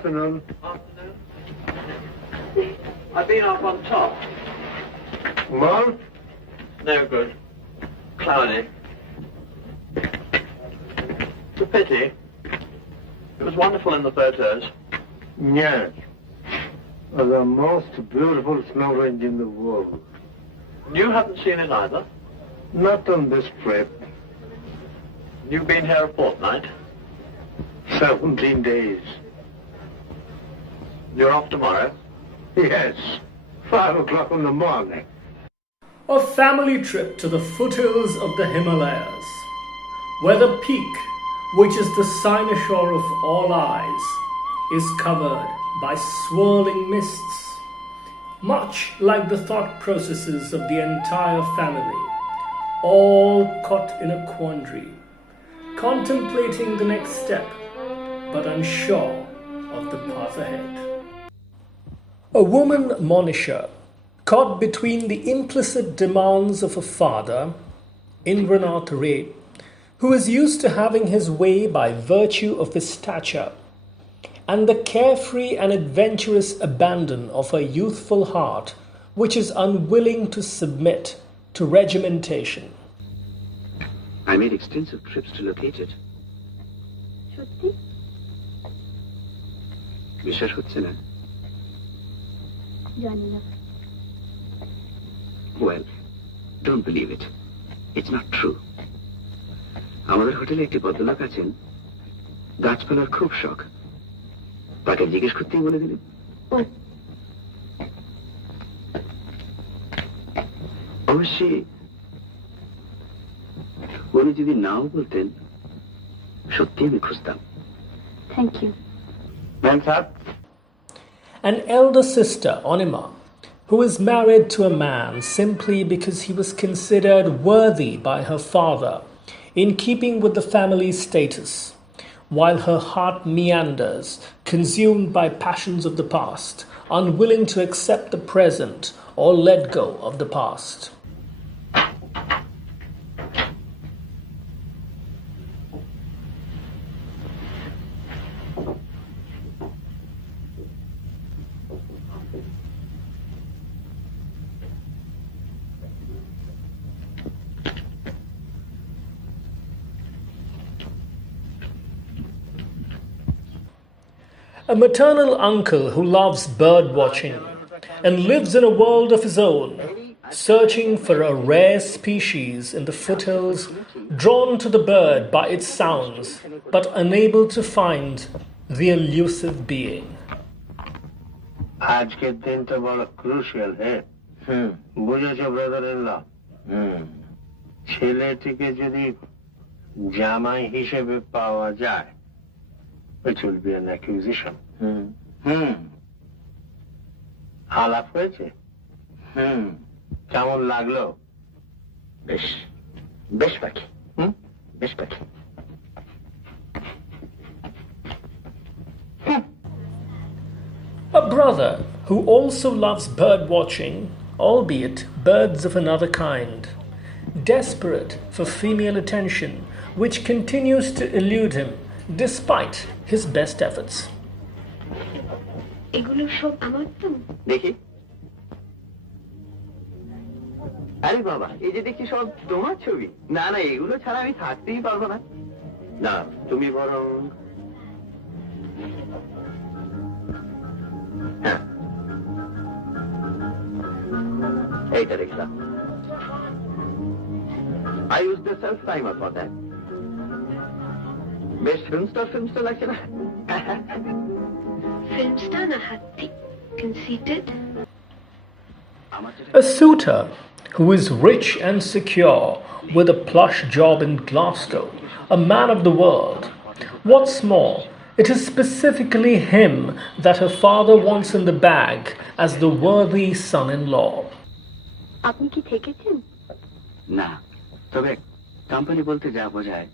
Afternoon. Afternoon. I've been up on top. Well? No good. Cloudy. It's a pity. It was wonderful in the photos. Yes. The most beautiful snow range in the world. You haven't seen it either. Not on this trip. You've been here a fortnight. 17 days. You're off tomorrow. Yes. 5 o'clock in the morning. A family trip to the foothills of the Himalayas, where the peak, which is the cynosure of all eyes, is covered by swirling mists, much like the thought processes of the entire family, all caught in a quandary, contemplating the next step, but unsure of the path ahead. A woman, Monisha, caught between the implicit demands of a father, Indranath Ray, who is used to having his way by virtue of his stature, and the carefree and adventurous abandon of her youthful heart, which is unwilling to submit to regimentation. I made extensive trips to locate it. সত্যি? বিশ্বাস হচ্ছে না? জানি না। Well, don't believe it. It's not true. আমাদের হোটেলে একটি ভদ্রলোক আছেন, গাছপালার খুব শখ। তাকে জিজ্ঞেস করতেই বলে দিলেন। অবশ্যই উনি যদি নাও বলতেন, সত্যি আমি খুঁজতাম। Thank you. Thanks, sir. An elder sister, Onima, who is married to a man simply because he was considered worthy by her father, in keeping with the family's status, while her heart meanders, consumed by passions of the past, unwilling to accept the present or let go of the past. A maternal uncle who loves bird watching and lives in a world of his own, searching for a rare species in the foothills, drawn to the bird by its sounds, but unable to find the elusive being. আজকের দিনটা বড় ক্রুশিয়াল, হ্যাঁ? বুঝেছো, brother in law? ছেলেটিকে যদি জামাই হিসেবে পাওয়া যায়, it will be an acquisition. আলাপ হয়েছে? কেমন লাগলো? বেশ বেশ পাখি, বেশ পাখি। A brother who also loves bird watching, albeit birds of another kind, desperate for female attention, which continues to elude him despite his best efforts. এগুলো সব আমার তো? দেখি। আরে বাবা, এই যে দেখি সব তোমার ছবি। না না, এগুলো ছাড়া আমি থাকতেই পারবো না। না, তুমি বরং হ্যাঁ এইটা দেখলাম। I use the self timer for that. বেশ ফিল্ম স্টার লাগছে না? ফিল্ম স্টার না হাতি? Conceited? A suitor who is rich and secure with a plush job in Glasgow, a man of the world. What's more, it is specifically him that her father wants in the bag as the worthy son-in-law. আপনি কি থেকেছেন? না, তবে কোম্পানি বলতে যা বোঝায়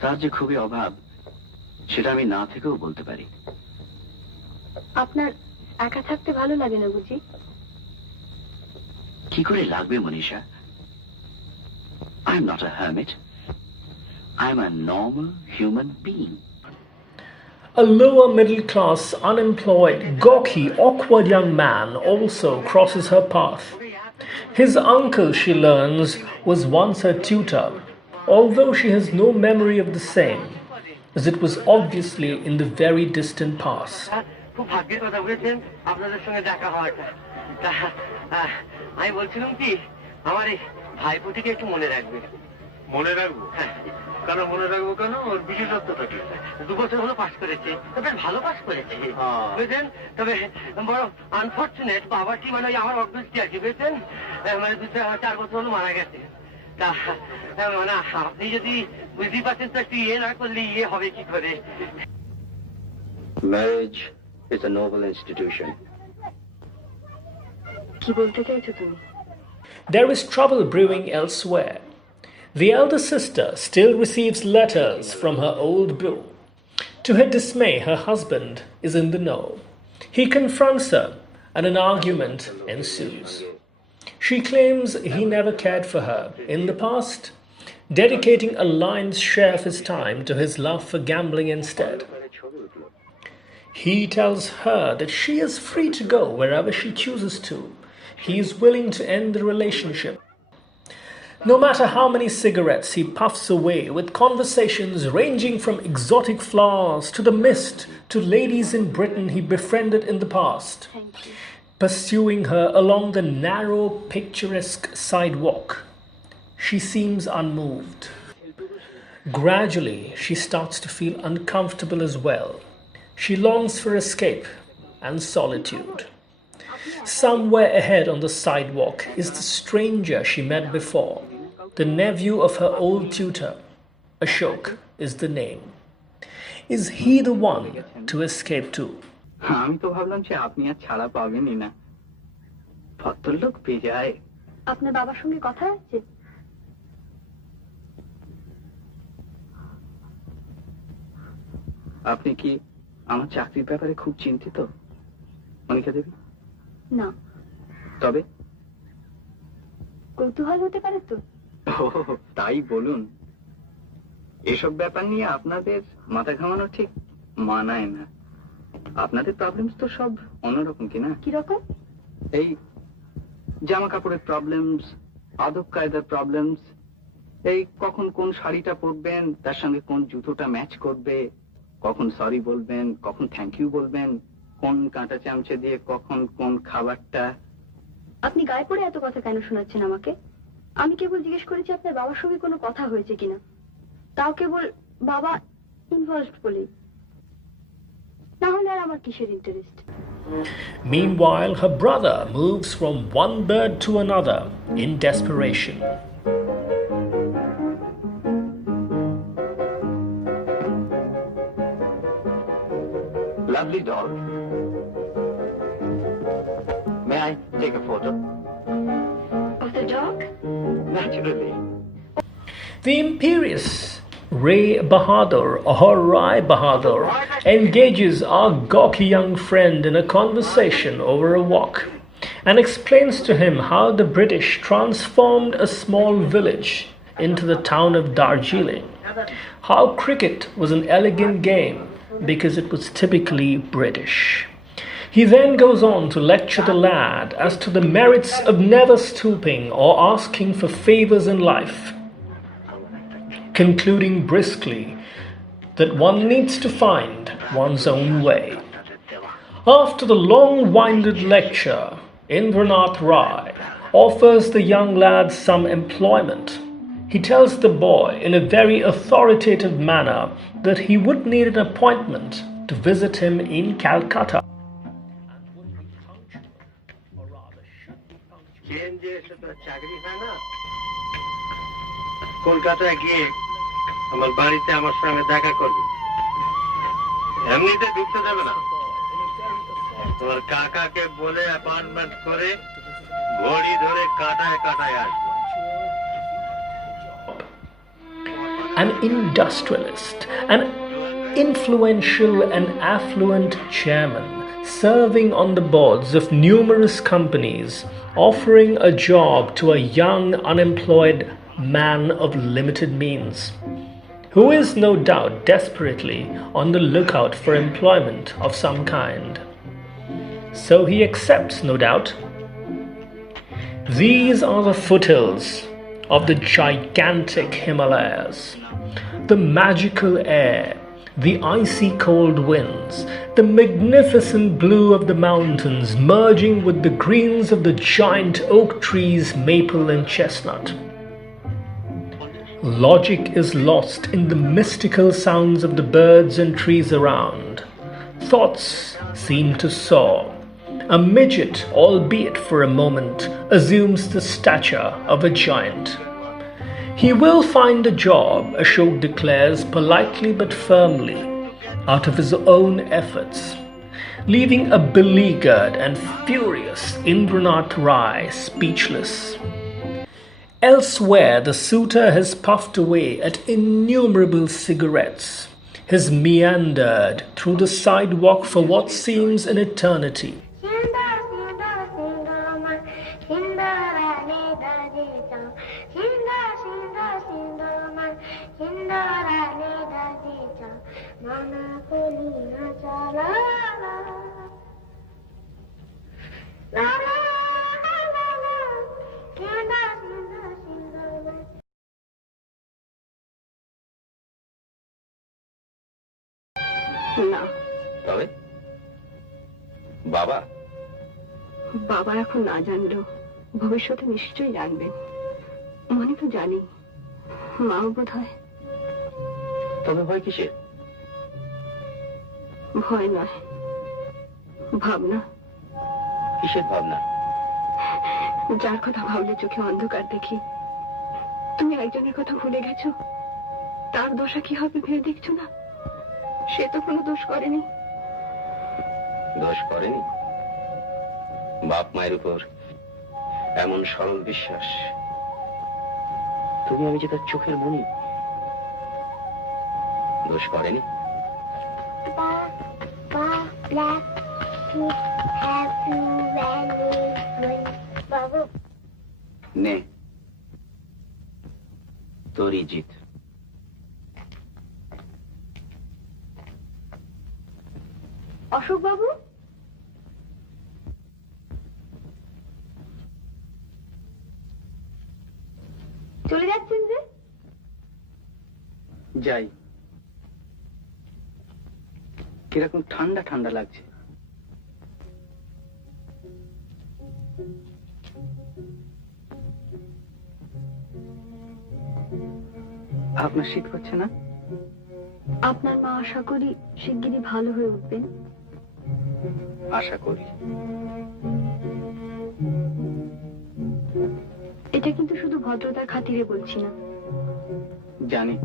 তার যে খুবই অভাব, সেটা আমি না থেকেও বলতে পারি। আপনার একা থাকতে ভালো লাগে না বুঝি? কি করে লাগবে Manisha? I'm not a hermit. I'm a normal human being. A lower middle class, unemployed, gawky, awkward young man also crosses her path. His uncle, she learns, was once her tutor, although she has no memory of the same, as it was obviously in the very distant past. খুব ভাগ্যের কথা বলেছেন আপনাদের সঙ্গে দেখা হওয়াটা। তা আমি বলছিলাম কি আমার এই ভাইপোটিকে একটু মনে রাখবে। মনে রাখবো? কেন মনে রাখবো কেন? ওর বিশেষত্বটা কি? 2 বছর হলো পাস করেছে, তবে ভালো পাস করেছে বুঝলেন। তবে বড় আনফর্চুনেট বাবাটি মানে আমার অভ্যস্তি আর কি বুঝলেন, মানে 4 বছর হলো মারা গেছে। তা মানে আপনি যদি বুঝতেই পারছেন তো একটু ইয়ে না করলে ইয়ে হবে কি করে। Marriage is a noble institution. কি বলতে চাইছো তুমি? There is trouble brewing elsewhere. The elder sister still receives letters from her old beau. To her dismay, her husband is in the know. He confronts her, and an argument ensues. She claims he never cared for her in the past, dedicating a lion's share of his time to his love for gambling instead. He tells her that she is free to go wherever she chooses to. He is willing to end the relationship. No matter how many cigarettes he puffs away with conversations ranging from exotic flowers to the mist to ladies in Britain he befriended in the past, pursuing her along the narrow, picturesque sidewalk, she seems unmoved. Gradually, she starts to feel uncomfortable as well. She longs for escape and solitude. Somewhere ahead on the sidewalk is the stranger she met before, the nephew of her old tutor. Ashok is the name. Is he the one to escape to? আমি তো ভাবলাম যে আপনি আর ছাড়া পাবেনই না। ভদ্রলোক বেজায়। আপনার বাবার সঙ্গে কথা আছে? আপনি কি আমার চাকরির ব্যাপারে খুব চিন্তিত মনিকা দেবী? না। তবে কৌতূহল হতে পারে তো। তাই বলুন। এসব ব্যাপার নিয়ে আপনাদের মাথা ঘামানো ঠিক মানায় না। আপনাদের প্রবলেমস তো সব অন্যরকম কিনা? কিরকম? এই জামা কাপড়ের প্রবলেমস, আদব কায়দার প্রবলেমস, এই কখন কোন শাড়িটা পরবেন, তার সঙ্গে কোন জুতোটা ম্যাচ করবে, কখন সরি বলবেন, কখন থ্যাংক ইউ বলবেন, কোন কাঁটা চামচে দিয়ে কখন কোন খাবারটা। আপনি গায়ে পড়ে এত কথা কেন শোনাচ্ছেন আমাকে? আমি কেবল জিজ্ঞেস করেছি আপনার বাবার সঙ্গে কোনো কথা হয়েছে কিনা, তাও কেবল বাবা ইনভলভড বলেই। না হলে আর আমার কিসের interest? Meanwhile, her brother moves from one bird to another in desperation. Lovely dog. May I take a photo? Of the dog? Naturally. The imperious Ray Bahadur, or Rai Bahadur, engages our gawky young friend in a conversation over a walk and explains to him how the British transformed a small village into the town of Darjeeling, how cricket was an elegant game because it was typically British. He then goes on to lecture the lad as to the merits of never stooping or asking for favors in life, concluding briskly that one needs to find one's own way. After the long-winded lecture, Indranath Rai offers the young lad some employment. He tells the boy in a very authoritative manner that he would need an appointment to visit him in Calcutta. কলকাতায় গিয়ে আমার বাড়িতে আমার সঙ্গে দেখা করবে। এমনিতে ঢুকতে দেবে না। তোমার কাকাকে বলে অ্যাপয়েন্টমেন্ট করে ঘড়ি ধরে কাটায় কাটায় আসবে। An industrialist, an influential and affluent chairman, serving on the boards of numerous companies, offering a job to a young unemployed man of limited means. who is no doubt desperately on the lookout for employment of some kind. So he accepts, no doubt. These are the foothills of the gigantic Himalayas. The magical air, the icy cold winds, the magnificent blue of the mountains merging with the greens of the giant oak trees, maple and chestnut. Logic is lost in the mystical sounds of the birds and trees around. Thoughts seem to soar. A midget, albeit for a moment, assumes the stature of a giant. He will find a job, Ashok declares politely but firmly, out of his own efforts, leaving a beleaguered and furious Indranath Rai speechless. Elsewhere, the suitor has puffed away at innumerable cigarettes, has meandered through the sidewalk for what seems an eternity. না, তবে বাবা বাবা এখন না জানলেও ভবিষ্যতে নিশ্চয়ই জানবেন। মনে তো জানি, মাও বোধ হয়। তবে ভয় কিসের? ভয় নয়, ভাবনা। কিসের ভাবনা? যার কথা ভাবলে চোখে অন্ধকার দেখি। তুমি একজনের কথা ভুলে গেছো, তার দোষা কি হবে ভেবে দেখছো না? সে তো কোনো দোষ করেনি। দোষ করেনি? বাপ মায়ের উপর এমন সরল বিশ্বাস। তুমি আমি যে তার চোখের মনি। দোষ করেনি? নে, তোরই জিত। অশোক বাবু, চলে যাচ্ছেন যে? যাই। কিরকম ঠান্ডা ঠান্ডা লাগছে। আপনার শীত করছে না? আপনার মা আশা করি শিগগিরই ভালো হয়ে উঠবেন। আশা করি। এটা কিন্তু শুধু ভদ্রতার খাতিরে বলছি না। জানি,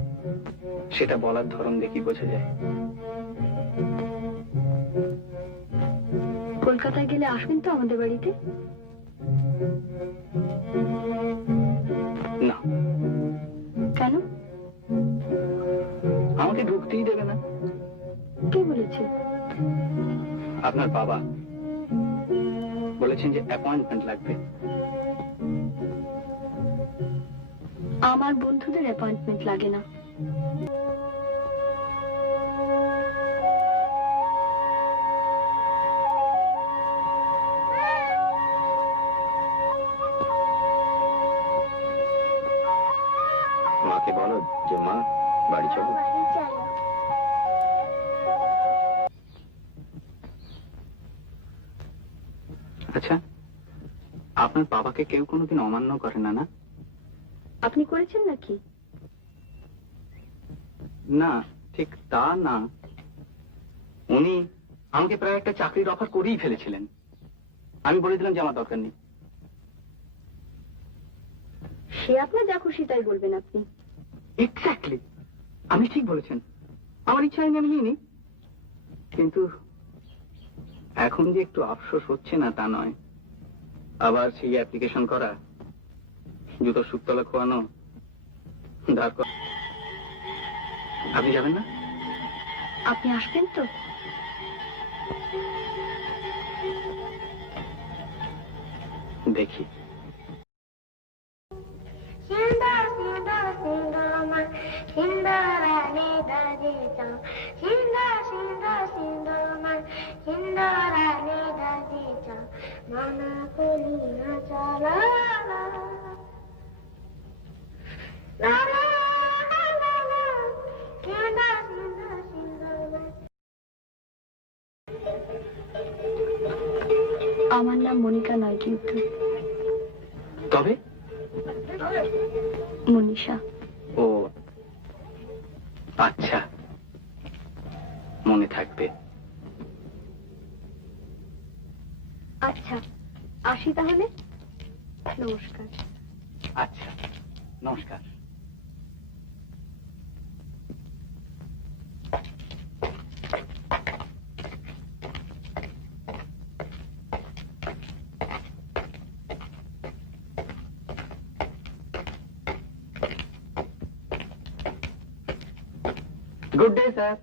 সেটা বলার ধরন দেখি বোঝা যায়। কলকাতায় গেলে আসবেন তো আমাদের বাড়িতে? না। কেন? আমাকে ঢুকতেই দেবে না। কে বলেছে? আপনার বাবা বলেছেন যে অ্যাপয়েন্টমেন্ট লাগবে। আমার বন্ধুদের অ্যাপয়েন্টমেন্ট লাগে না। মাকে বলো যে মা বাড়ি চলো। আচ্ছা, আপনার বাবাকে কেউ কোনোদিন অমান্য করে না? না, আপনি করেছেন নাকি? না, ঠিক তা না। উনি আমাকে প্রায় একটা চাকরির অফার করেই ফেলেছিলেন। আমি বলে দিলাম যে আমার দরকার নেই। সে আপনার যা খুশি তাই বলবেন আপনি। এক্স্যাক্টলি, আপনি ঠিক বলেছেন। আমার ইচ্ছা হয়নি আমি নিইনি, কিন্তু এখন যে একটু আফসোস হচ্ছে না তা নয়। আবার সেই অ্যাপ্লিকেশন করা, জুতোর সুতলা খোয়ানো, ধার করা। আপনি যাবেন না? আপনি আসবেন তো? দেখি। Sinda, sinda, sinda, ma, sinda, ra, Monika নয় কিন্তু তবে মনীষা। ও আচ্ছা, মনে থাকবে। আচ্ছা আসি তাহলে, নমস্কার। আচ্ছা, নমস্কার। Good day sir.